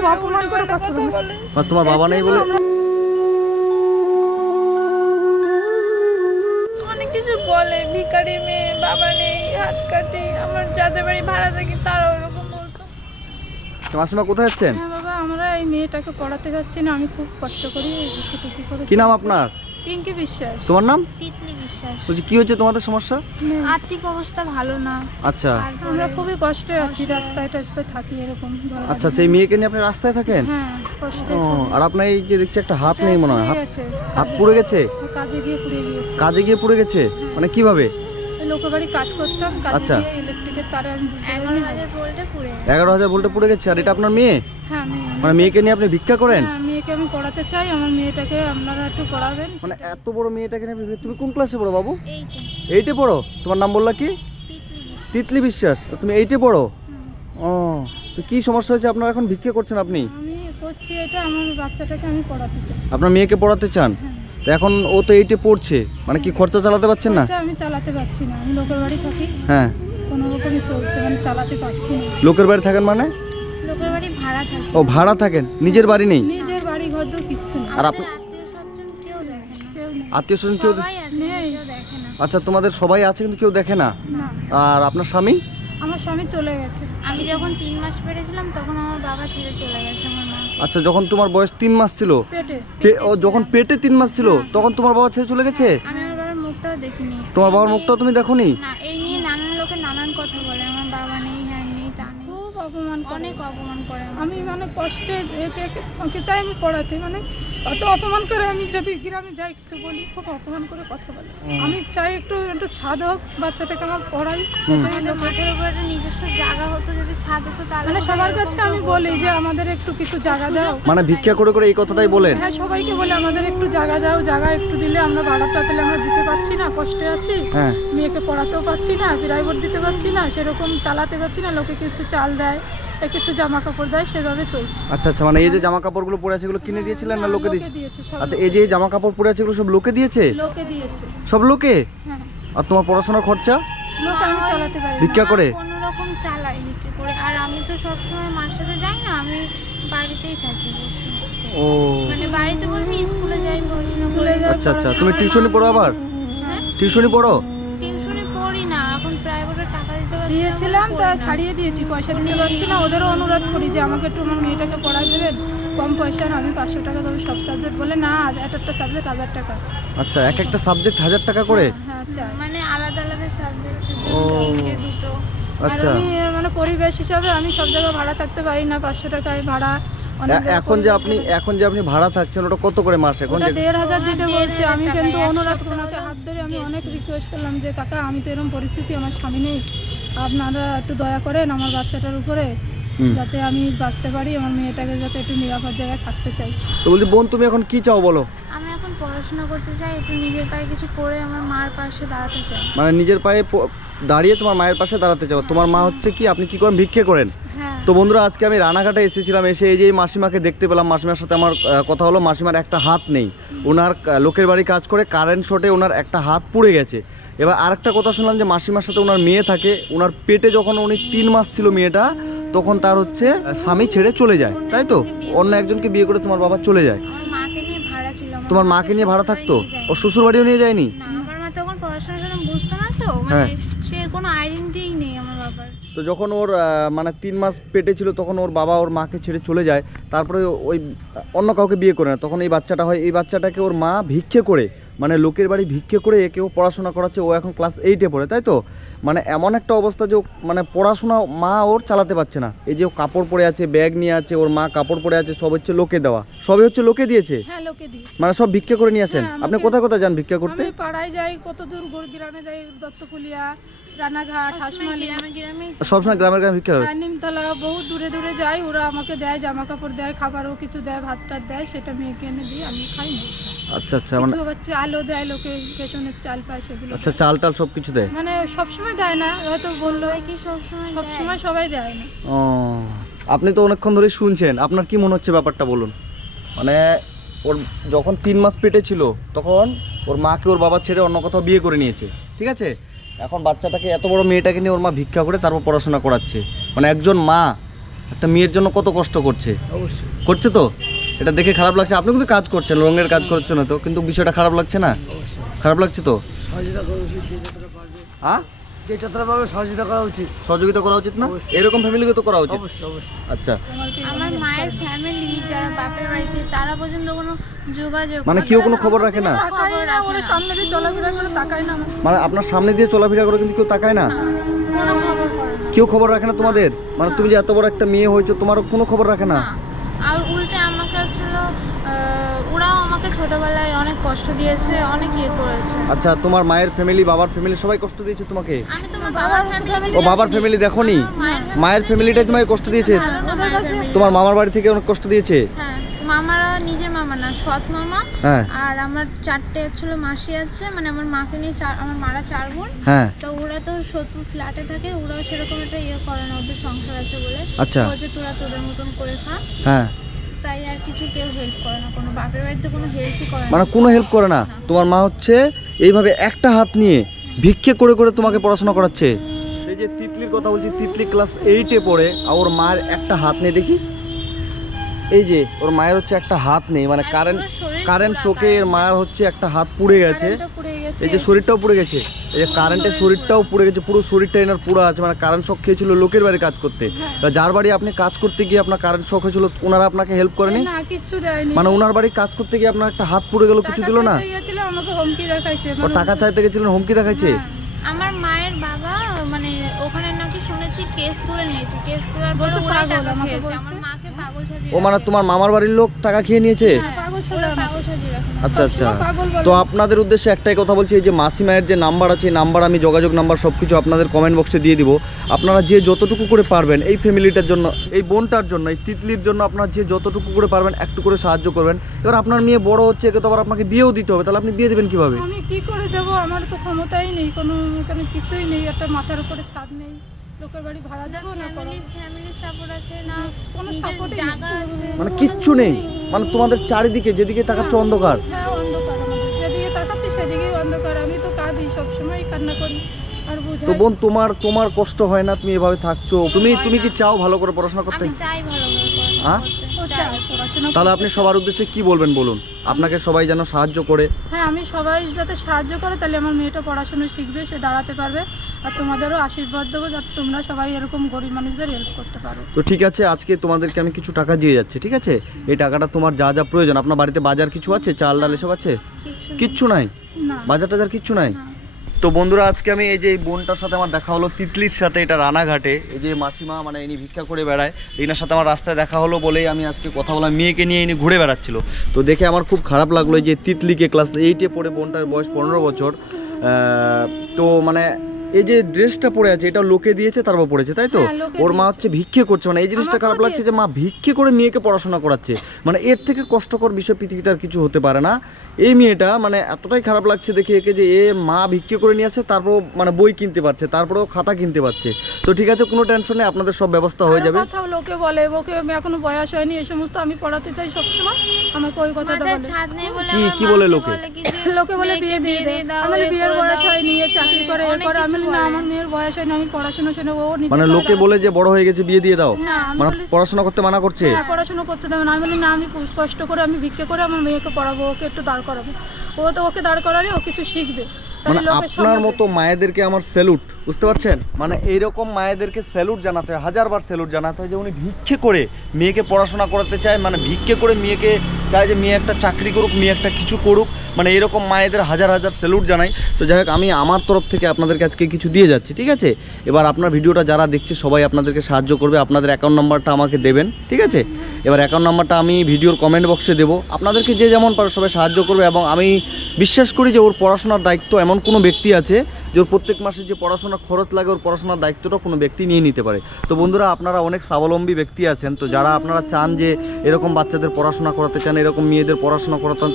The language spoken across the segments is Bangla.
খুব অপমান করে কথা বলে তোমার বাবা নেই বলে? অনেক কিছু বলে ভিখারি মেয়ে বাবা নেই হাত কাটে আমার যাদের বাড়ি ভাড়া থাকি তারা ওরকম বলতো। তো মাসিমা কোথায় যাচ্ছেন? হ্যাঁ বাবা আমরা এই মেয়েটাকে পড়াতে যাচ্ছি না আমি খুব কষ্ট করি কি নাম আপনার? পিঙ্কি বিশ্বাস। তোমার নাম? তিতলি বিশ্বাস। বলছি কি হচ্ছে তোমাদের সমস্যা? আর্থিক অবস্থা ভালো না। আচ্ছা। আমরা খুবই কষ্টে আছি রাস্তায় টাস্তায় থাকি এরকম আচ্ছা আচ্ছা এই মেয়েকে নিয়ে আপনি রাস্তায় থাকেন? হ্যাঁ কষ্টে ও আর আপনার এই যে দেখছি একটা হাত নেই মনে হয় হাত হাত পুড়ে গেছে? কাজে গিয়ে পুড়ে গিয়েছে। কাজে গিয়ে পুড়ে গেছে? মানে কীভাবে? লোকের কাজ করতাম আচ্ছা। ইলেকট্রিকের তারে আমি বুঝতে এগারো। হাজার ভোল্টে পুড়ে ভোল্টে গেছে আর এটা আপনার মেয়ে? হ্যাঁ আমি মানে মেয়েকে নিয়ে আপনি ভিক্ষা করেন? হ্যাঁ, মেয়েকে আমি পড়াতে চাই আমার মেয়েটাকে আপনারা একটু পড়াবেন মানে এত বড় মেয়েটাকে নিয়ে আপনি- তুমি কোন ক্লাসে পড়ো বাবু? এইটা এইটে পড়ো? তোমার নাম বললা কি? তিতলি বিশ্বাস। তিতলি বিশ্বাস। তুমি এইটে পড়ো? হুম। ও তো কি সমস্যা হয়েছে? আপনার এখন ভিক্ষা করছেন আপনি? আমি করছি এটা আমার বাচ্চাটাকে আমি পড়াতে চাই। আপনার মেয়েকে পড়াতে চান? হ্যাঁ। তো এখন ও তো এইটে পড়ছে। মানে কি খরচা চালাতে পারছেন না? খরচা আমি চালাতে পারছি না। আমি লোকের বাড়ি থাকি। হ্যাঁ। কোনো রকমই চলছে আমি চালাতে পারছি না। লোকের বাড়ি থাকেন মানে? ও ভাড়া থাকেন? নিজের বাড়ি নেই? নিজের বাড়ি ঘর তো কিচ্ছু না। আর আপনি আত্মীয় স্বজন কেউ দেখে দেখে আচ্ছা তোমাদের সবাই আছে কিন্তু কেউ দেখে না? আর আপনার স্বামী? আমার স্বামী চলে গেছে। আমি যখন তিন মাস পেরেছিলাম তখন আমার বাবা ছেড়ে চলে গেছে আমার মা। আচ্ছা যখন তোমার বয়স তিন মাস ছিল পে- ও যখন পেটে তিন মাস ছিল তখন তোমার বাবা ছেড়ে চলে গেছে? আমি আমার বাবার মুখটাও দেখিনি। তোমার বাবার মুখটাও তুমি দেখোনি? না এই নিয়ে নানান লোকে নানান কথা বলে আমার বাবা নেই হ্যাঁ নেই তা নেই খুব অপমান অনেক অপমান করে। আমি মানে কষ্টে ওকে চাই আমি পড়াতে মানে অত অপমান করে আমি যদি গ্রামে যাই কিছু বলি খুব অপমান করে কথা বলে। আমি চাই একটু একটু ছাদ হোক বাচ্চাটাকে আমার পড়াই। সেটাই মাঠের উপর একটা নিজস্ব জায়গা হতো যদি ছাদ হতো তাহলে মানে সবার কাছে আমি বলি যে আমাদের একটু কিছু জায়গা দাও। মানে ভিক্ষা করে করে এই কথাটাই বলেন? হ্যাঁ সবাইকে বলে আমাদের একটু জায়গা দাও জায়গা একটু দিলে আমরা ভাড়াটা পেলে আমরা দিতে পারছি না কষ্টে আছি। হ্যাঁ। মেয়েকে পড়াতেও পারছি না ড্রাইভার দিতে পারছি না সেরকম চালাতে পারছি না লোকে কিছু চাল দেয়। কিছু জামা কাপড় দেয় সেভাবে চলছে। আচ্ছা আচ্ছা মানে এই যে জামা কাপড়গুলো পরে আছে এগুলো কিনে দিয়েছিলেন না লোকে দিয়েছে? দিয়েছে সব আচ্ছা এই যে এই জামা কাপড় পরে আছে এগুলো সব লোকে দিয়েছে? লোকে দিয়েছে। সব লোকে? হ্যাঁ। আর তোমার পড়াশোনার খরচা? লোক আমি চালাতে পারি না। ভিক্ষা করে? কোনো রকম চালাই বিক্রি করে। আর আমি তো সবসময় মার সাথে যাই না আমি বাড়িতেই থাকি বসে। ও। মানে বাড়িতে বলতে স্কুলে যাই পড়াশোনা স্কুলে যাই আচ্ছা আচ্ছা তুমি টিউশনি পড়ো আবার? হ্যাঁ। টিউশনি পড়ো? দিয়েছিলাম তা ছাড়িয়ে দিয়েছি। পয়সা দিতে পারছি না ওদেরও অনুরোধ করি যে আমাকে একটু আমার মেয়েটাকে পড়াই দেবেন কম পয়সা না আমি পাঁচশো টাকা দেবো সব সাবজেক্ট বলে না এক একটা সাবজেক্ট হাজার টাকা। আচ্ছা এক একটা সাবজেক্ট হাজার টাকা করে? হ্যাঁ চাই মানে আলাদা আলাদা সাবজেক্ট তিনটে দুটো। আচ্ছা। আমি মানে পরিবেশ হিসাবে আমি সব জায়গায় ভাড়া থাকতে পারি না পাঁচশো টাকায় ভাড়া এখন যে আপনি এখন যে আপনি ভাড়া থাকছেন ওটা কত করে মাস? এখন দেড় হাজার দিতে বলছে আমি কিন্তু অনুরোধ ওনাকে হাত ধরে আমি অনেক রিকোয়েস্ট করলাম যে কাকা আমি তো এরকম পরিস্থিতি আমার স্বামী নেই। আপনারা একটু দয়া করেন আমার বাচ্চাটার উপরে যাতে আমি বাঁচতে পারি আমার মেয়েটাকে যাতে একটু নিরাপদ জায়গায় থাকতে চাই। তো বলছি বোন তুমি এখন কি চাও বলো? আমি এখন পড়াশোনা করতে চাই একটু নিজের পায়ে কিছু করে আমার মার পাশে দাঁড়াতে চাই। মানে নিজের পায়ে প- দাঁড়িয়ে তোমার মায়ের পাশে দাঁড়াতে চাও। তোমার মা হচ্ছে কি আপনি কি করেন? ভিক্ষে করেন? হ্যাঁ। তো বন্ধুরা আজকে আমি রানাঘাটে এসেছিলাম এসে এই যে এই মাসিমাকে দেখতে পেলাম। মাসিমার সাথে আমার আহ, কথা হলো মাসিমার একটা হাত নেই। ওনার আহ, লোকের বাড়ি কাজ করে কারেন্ট শটে ওনার একটা হাত পুড়ে গেছে। এবার আরেকটা কথা শুনলাম যে মাসিমার সাথে ওনার মেয়ে থাকে ওনার পেটে যখন উনি তিন মাস ছিল মেয়েটা তখন তার হচ্ছে স্বামী ছেড়ে চলে যায় তাই তো? অন্য একজনকে বিয়ে করে তোমার বাবা চলে যায়। তোমার মাকে নিয়ে ভাড়া থাকতো? ও শ্বশুর বাড়িও নিয়ে যায়নি? হ্যাঁ। মানে বাবার। তো যখন ওর মানে তিন মাস পেটে ছিল তখন ওর বাবা ওর মাকে ছেড়ে চলে যায় তারপরে ওই অন্য কাউকে বিয়ে করে না তখন এই বাচ্চাটা হয় এই বাচ্চাটাকে ওর মা ভিক্ষে করে মানে লোকের বাড়ি ভিক্ষে করে একেও পড়াশোনা করাচ্ছে ও এখন ক্লাস এইটে পড়ে তাই তো? মানে এমন একটা অবস্থা যে ও মানে পড়াশোনা মা ওর চালাতে পারছে না। এই যে ও কাপড় পরে আছে ব্যাগ নিয়ে আছে ওর মা কাপড় পরে আছে সব হচ্ছে লোকে দেওয়া। সবই হচ্ছে লোকে দিয়েছে? হ্যাঁ লোকে দিয়েছে। মানে সব ভিক্ষে করে নিয়ে আসেন? হ্যাঁ, আপনি কোথায় কোথায় যান ভিক্ষা করতে? পাড়ায় যাই কত দূর গ্রামে যাই দত্তকুলিয়া রানাঘাট সবসময় হাসমালি। গ্রামে গ্রামে। সবসময় গ্রামের গ্রামে ভিক্ষা করে? নিমতলা বহুত দূরে দূরে যাই ওরা আমাকে দেয় জামা কাপড় দেয় খাবারও কিছু দেয় ভাত টাত দেয় সেটা মেয়েকে এনে দিই আমি খাই না। আচ্ছা আচ্ছা মানে কিছু হচ্ছে আলো দেয় লোকে রেশনের চাল পায় সেগুলো আচ্ছা চাল টাল সব কিছু দেয়? মানে সবসময় দেয় না হয়তো বলল কি সবসময় দেয়? সবসময় সবাই দেয় না। ও আপনি তো অনেকক্ষণ ধরে শুনছেন আপনার কি মনে হচ্ছে ব্যাপারটা বলুন? মানে ওর যখন তিন মাস পেটে ছিল তখন ওর মাকে ওর বাবা ছেড়ে অন্য কোথাও বিয়ে করে নিয়েছে ঠিক আছে? এখন বাচ্চাটাকে এত বড় মেয়েটাকে নিয়ে ওর মা ভিক্ষা করে তারপর পড়াশোনা করাচ্ছে। মানে একজন মা একটা মেয়ের জন্য কত কষ্ট করছে? অবশ্যই। করছে তো? এটা দেখে খারাপ লাগছে। আপনি কিন্তু কাজ করছেন রঙের কাজ করছেন না তো কিন্তু বিষয়টা খারাপ লাগছে না? খারাপ লাগছে তো? হ্যাঁ? যে সহযোগিতা করা উচিত। সহযোগিতা করা উচিত না। এরকম ফ্যামিলিকে তো করা উচিত। আচ্ছা। আমার মায়ের ফ্যামিলি যারা বাপের বাড়িতে তারা পর্যন্ত কোনো যোগাযোগ মানে কেউ কোনো খবর রাখে না? তাকাই খবর না রাখে ওরা সামনে দিয়ে চলাফেরা করে তাকাই না মানে আপনার সামনে দিয়ে চলাফেরা করে কিন্তু কেউ তাকায় না? কেউ খবর রাখে না তোমাদের? মানে তুমি যে এত বড় একটা মেয়ে হয়েছো তোমারও কোনো খবর রাখে না না। আর উল্টে আমাকে ছিল ওরাও আমাকে ছোটবেলায় অনেক কষ্ট দিয়েছে অনেক ইয়ে করেছে। আচ্ছা তোমার মায়ের ফ্যামিলি বাবার ফ্যামিলি সবাই কষ্ট দিয়েছে তোমাকে? আমি তোমার বাবার ফ্যামিলি ও বাবার ফ্যামিলি দেখোনি? মায়ের ফ্যামিলিটাই তোমাকে কষ্ট দিয়েছে? তোমার তোমার মামার বাড়ি থেকে অনেক কষ্ট দিয়েছে? হ্যাঁ মামারা নিজের মামা না সৎ মামা। হ্যাঁ। আর আমার চারটে ছিল মাসি আছে মানে আমার মাকে নিয়ে চার আমার মারা চার বোন। হ্যাঁ। তো ওরা তো শত্রু ফ্ল্যাটে থাকে ওরা সেরকম একটা ইয়ে করে না ওদের সংসার আছে বলে। আচ্ছা। তোরা তোদের মতন করে খা। হ্যাঁ। তাই আর কিছু কেউ হেল্প করে না কোনো বাপের বাড়িতে কোনো হেল্পই করে না। মানে কোনো হেল্প করে না? তোমার মা হচ্ছে এইভাবে একটা হাত নিয়ে ভিক্ষে করে করে তোমাকে পড়াশোনা করাচ্ছে। এই যে তিতলির কথা বলছি তিতলি ক্লাস এইটে পড়ে আর ওর মায়ের একটা হাত নেই দেখি। এই যে ওর মায়ের হচ্ছে একটা হাত নেই মানে কারেন্ট কারেন্ট শোকে এর মায়ের হচ্ছে একটা হাত পুড়ে গেছে। এই যে শরীরটাও পুড়ে গেছে। এই যে কারেন্টের শরীরটাও পুড়ে গেছে পুরো শরীরটা এনার পুরো আছে মানে কারেন্ট শখ খেয়েছিল লোকের বাড়ি কাজ করতে। এবার যার বাড়ি আপনি কাজ করতে গিয়ে আপনার কারেন্ট শখ হয়েছিল ওনারা আপনাকে হেল্প করেনি? মানে ওনার বাড়ি কাজ করতে গিয়ে আপনার একটা হাত পুড়ে গেল কিছু দিল না? টাকা চাইতে মানে- টাকা চাইতে গেছিলেন হুমকি দেখাইছে? হ্যাঁ। আমার মায়ের বাবা মানে ওখানে নাকি শুনেছি কেস তুলে নিয়েছে কেস তোলার পরে পাগল, টাকা খেয়েছে। আমার মাকে ও মানে তোমার মামার বাড়ির লোক টাকা খেয়ে নিয়েছে? হ্যাঁ। আচ্ছা আচ্ছা। তো আপনাদের উদ্দেশ্যে একটাই কথা বলছি এই যে মাসি মায়ের যে নাম্বার আছে এই নাম্বার আমি যোগাযোগ নাম্বার সব কিছু আপনাদের কমেন্ট বক্সে দিয়ে দিব। আপনারা যে যতটুকু করে পারবেন এই ফ্যামিলিটার জন্য এই বোনটার জন্য এই তিতলির জন্য আপনারা যে যতটুকু করে পারবেন একটু করে সাহায্য করবেন। এবার আপনার মেয়ে বড় হচ্ছে একে তো আবার আপনাকে বিয়েও দিতে হবে তাহলে আপনি বিয়ে দেবেন কীভাবে? আমি কি করে দেব? আমার তো ক্ষমতাই নেই কোনো এখানে কিছুই নেই একটা মাথার উপরে ছাদ নেই। লোকের বাড়ি ভাড়া দেবো না ফ্যামিলি ফ্যামিলি সাপোর্ট আছে না কোনো নেই। জায়গা আছে মানে কিচ্ছু নেই। মানে তোমাদের চারিদিকে যেদিকে তাকাচ্ছ অন্ধকার। হ্যাঁ অন্ধকার আমাদের। যেদিকে তাকাচ্ছি সেদিকেই অন্ধকার। আমি তো কাঁদি সবসময় কান্না করি। আর তো বোন তোমার তোমার কষ্ট হয় না তুমি এভাবে থাকছো? তুমি তুমি কি চাও ভালো করে পড়াশোনা করতে? আমি চাই ভালো করে পড়াশোনা হ্যাঁ? পড়াশোনা তাহলে আপনি সবার উদ্দেশ্যে কি বলবেন বলুন? আপনাকে সবাই যেন সাহায্য করে। হ্যাঁ আমি সবাই যাতে সাহায্য করে তাহলে আমার মেয়েটা পড়াশোনা শিখবে সে দাঁড়াতে পারবে আর তোমাদেরও আশীর্বাদ দেবো যাতে তোমরা সবাই এরকম গরিব মানুষদের হেল্প করতে পারো। তো ঠিক আছে আজকে তোমাদেরকে আমি কিছু টাকা দিয়ে যাচ্ছি ঠিক আছে? এই টাকাটা তোমার যা যা প্রয়োজন আপনার বাড়িতে বাজার কিছু আছে? চাল ডাল এসব আছে? কিছু কিচ্ছু নাই? বাজার টাজার কিচ্ছু নাই। তো বন্ধুরা, আজকে আমি এই যে এই বোনটার সাথে আমার দেখা হলো, তিতলির সাথে, এটা রানাঘাটে। এই যে মাসিমা মানে ইনি ভিক্ষা করে বেড়ায় এনার সাথে আমার রাস্তায় দেখা হলো বলেই আমি আজকে কথা বললাম। মেয়েকে নিয়ে ইনি ঘুরে বেড়াচ্ছিল। তো দেখে আমার খুব খারাপ লাগল এই যে তিতলিকে ক্লাস এইটে পড়ে বোনটার বয়স পনেরো বছর। তো মানে এই যে ড্রেসটা পরে আছে এটা লোকে দিয়েছে তারপর পড়েছে তাই তো? হ্যাঁ, ওর মা হচ্ছে ভিক্ষে করছে মানে এই জিনিসটা খারাপ লাগছে যে মা ভিক্ষে করে মেয়েকে পড়াশোনা করাচ্ছে। মানে এর থেকে কষ্টকর বিষয় পৃথিবীতে আর কিছু হতে পারে না। এই মেয়েটা মানে এতটাই খারাপ লাগছে দেখে একে যে এ মা ভিক্ষে করে নিয়ে আসে তারপর মানে বই কিনতে পারছে তারপরেও খাতা কিনতে পারছে। তো ঠিক আছে কোনো টেনশন নেই আপনাদের সব ব্যবস্থা হয়ে যাবে। কথাও লোকে বলে ওকে আমি এখনও বয়স হয়নি এই সমস্ত আমি পড়াতে চাই সবসময়। আমাকে ওই কথাটা বলে। কি- কি বলে লোকে? লোকে বলে বিয়ে দিয়ে দাও, আমি বলি, এ বিয়ের বয়স হয়নি চাকরি করে করে আমি বলি, না আমার মেয়ের বয়স না আমি পড়াশোনা শুনে ও নিজে মানে লোকে বলে যে বড় হয়ে গেছে বিয়ে দিয়ে দাও। না আমি মানে বলি, পড়াশোনা করতে মানা করছে? হ্যাঁ পড়াশোনা করতে দেবে না। আমি বলি না আমি কষ্ট করে আমি ভিক্ষে করে আমার মেয়েকে পড়াবো ওকে একটু দাঁড় করাবো। ও তো ওকে দাঁড় করালে ও কিছু শিখবে। মানে আপনার মতো মায়েদেরকে আমার স্যালুট বুঝতে পারছেন? মানে এইরকম মায়েদেরকে স্যালুট জানাতে হয় হাজারবার স্যালুট জানাতে হয় যে উনি ভিক্ষে করে মেয়েকে পড়াশোনা করাতে চায় মানে ভিক্ষে করে মেয়েকে চায় যে মেয়ে একটা চাকরি করুক মেয়ে একটা কিছু করুক মানে এরকম মায়েদের হাজার হাজার স্যালুট জানাই। তো যাই হোক আমি আমার তরফ থেকে আপনাদেরকে আজকে কিছু দিয়ে যাচ্ছি ঠিক আছে? এবার আপনার ভিডিওটা যারা দেখছে সবাই আপনাদেরকে সাহায্য করবে আপনাদের অ্যাকাউন্ট নাম্বারটা আমাকে দেবেন ঠিক আছে? এবার অ্যাকাউন্ট নাম্বারটা আমি ভিডিওর কমেন্ট বক্সে দেবো। আপনাদেরকে যে যেমন পারে সবাই সাহায্য করবে এবং আমি বিশ্বাস করি যে ওর পড়াশোনার দায়িত্ব এমন কোনো ব্যক্তি আছে যে ওর প্রত্যেক মাসে যে পড়াশোনার খরচ লাগে ওর পড়াশোনার দায়িত্বটা কোনো ব্যক্তি নিয়ে নিতে পারে। তো বন্ধুরা আপনারা অনেক স্বাবলম্বী ব্যক্তি আছেন। তো যারা আপনারা চান যে এরকম বাচ্চাদের পড়াশোনা করাতে চান এরকম মেয়েদের পড়াশোনা করাতে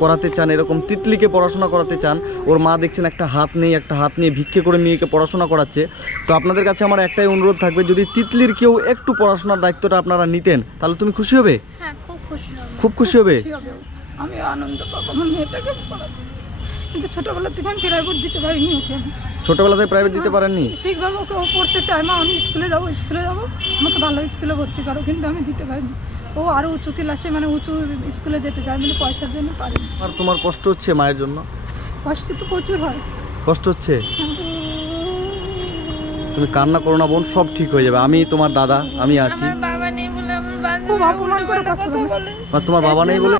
করাতে চান এরকম তিতলিকে পড়াশোনা করাতে চান ওর মা দেখছেন একটা হাত নেই একটা হাত নিয়ে ভিক্ষে করে মেয়েকে পড়াশোনা করাচ্ছে তো আপনাদের কাছে আমার একটাই অনুরোধ থাকবে যদি তিতলির কেউ একটু পড়াশোনার দায়িত্বটা আপনারা নিতেন তাহলে তুমি খুশি হবে? হ্যাঁ খুব খুশি খুব খুশি হবে। আমি আনন্দ পাবো মেয়েটাকে পড়াতে। কিন্তু ছোটোবেলা থেকে আমি প্রাইভেট দিতে পারিনি ওকে। আমি ছোটবেলা থেকে প্রাইভেট দিতে পারেননি? ঠিকভাবে ওকে ও পড়তে চায় মা আমি স্কুলে যাব স্কুলে যাব। আমাকে ভালো স্কুলে ভর্তি করো কিন্তু আমি দিতে পারিনি। ও আরও উঁচু ক্লাসে মানে উঁচু স্কুলে যেতে চায় কিন্তু পয়সার জন্য পারিনি। আর তোমার কষ্ট হচ্ছে মায়ের জন্য? কষ্ট তো প্রচুর হয়। কষ্ট হচ্ছে? তুমি কান্না করো না বোন সব ঠিক হয়ে যাবে। আমি তোমার দাদা আমি আছি। তোমার বাবা নেই বলে?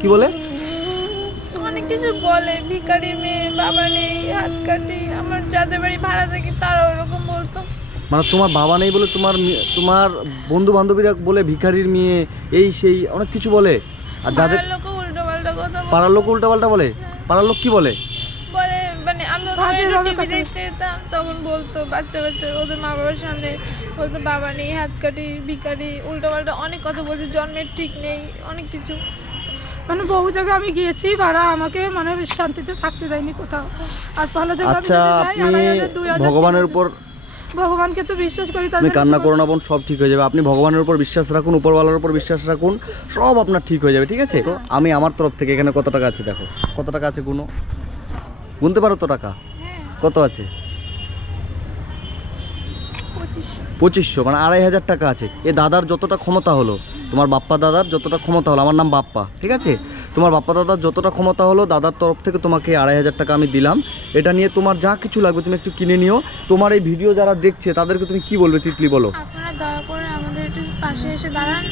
কি বলে? কিছু বলে ভিখারি মেয়ে বাবা নেই হাত কাটি আমার যাদের বাড়ি ভাড়া থাকি তারা ওরকম বলতো। মানে তোমার বাবা নেই বলে তোমার মেয়ে- তোমার বন্ধু বান্ধবীরা বলে ভিখারির মেয়ে এই সেই অনেক কিছু বলে। আর যাদের পাড়ার লোকও উল্টো পাল্টা কথা বলে। পাড়ার লোক উল্টাপাল্টা বলে? পাড়ার লোক কি বলে? বলে মানে আমি বাজে ভাবে টিভি কথা। দেখতে যেতাম তখন বলতো বাচ্চা বাচ্চা ওদের মা বাবার সামনে বলতো বাবা নেই হাত কাটি ভিখারি উল্টো পাল্টা অনেক কথা বলছে জন্মের ঠিক নেই অনেক কিছু। মানে বহু জায়গায় আমি গিয়েছি ভাড়া আমাকে মানে শান্তিতে থাকতে দেয়নি কোথাও। আর ভালো জায়গায় আমি আচ্ছা আপনি ভগবানের উপর ভগবানকে তো বিশ্বাস করি আপনি তাদের কান্না করো না বোন সব ঠিক হয়ে যাবে। আপনি ভগবানের উপর বিশ্বাস রাখুন উপরওয়ালার উপর বিশ্বাস রাখুন সব আপনার ঠিক হয়ে যাবে ঠিক আছে? তো আমি আমার তরফ থেকে এখানে কত টাকা আছে দেখো? কত টাকা আছে গুনো? গুনতে পারো তো টাকা? হ্যাঁ। কত আছে? পঁচিশশো মানে আড়াই হাজার টাকা আছে। এ দাদার যতটা ক্ষমতা হলো তোমার বাপ্পা দাদার যতটা ক্ষমতা হলো আমার নাম বাপ্পা ঠিক আছে? তোমার বাপ্পা দাদার যতটা ক্ষমতা হলো দাদার তরফ থেকে তোমাকে আড়াই হাজার টাকা আমি দিলাম। এটা নিয়ে তোমার যা কিছু লাগবে তুমি একটু কিনে নিও। তোমার এই ভিডিও যারা দেখছে তাদেরকে তুমি কি বলবে তিতলি বলো? আপনারা দয়া করে আমাদের একটু পাশে এসে দাঁড়ান।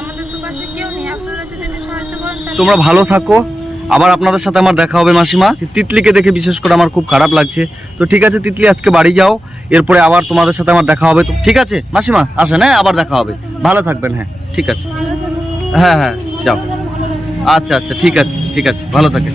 আমাদের তো পাশে কেউ নেই। আপনারা যদি একটু সাহায্য করেন তোমরা ভালো থাকো। আবার আপনাদের সাথে আমার দেখা হবে মাসিমা। তিতলিকে দেখে বিশেষ করে আমার খুব খারাপ লাগছে। তো ঠিক আছে তিতলি আজকে বাড়ি যাও। এরপরে আবার তোমাদের সাথে আমার দেখা হবে। তো ঠিক আছে মাসিমা আসেন হ্যাঁ আবার দেখা হবে। ভালো থাকবেন হ্যাঁ। ঠিক আছে। হ্যাঁ হ্যাঁ যাও। আচ্ছা আচ্ছা ঠিক আছে ঠিক আছে ভালো থাকেন।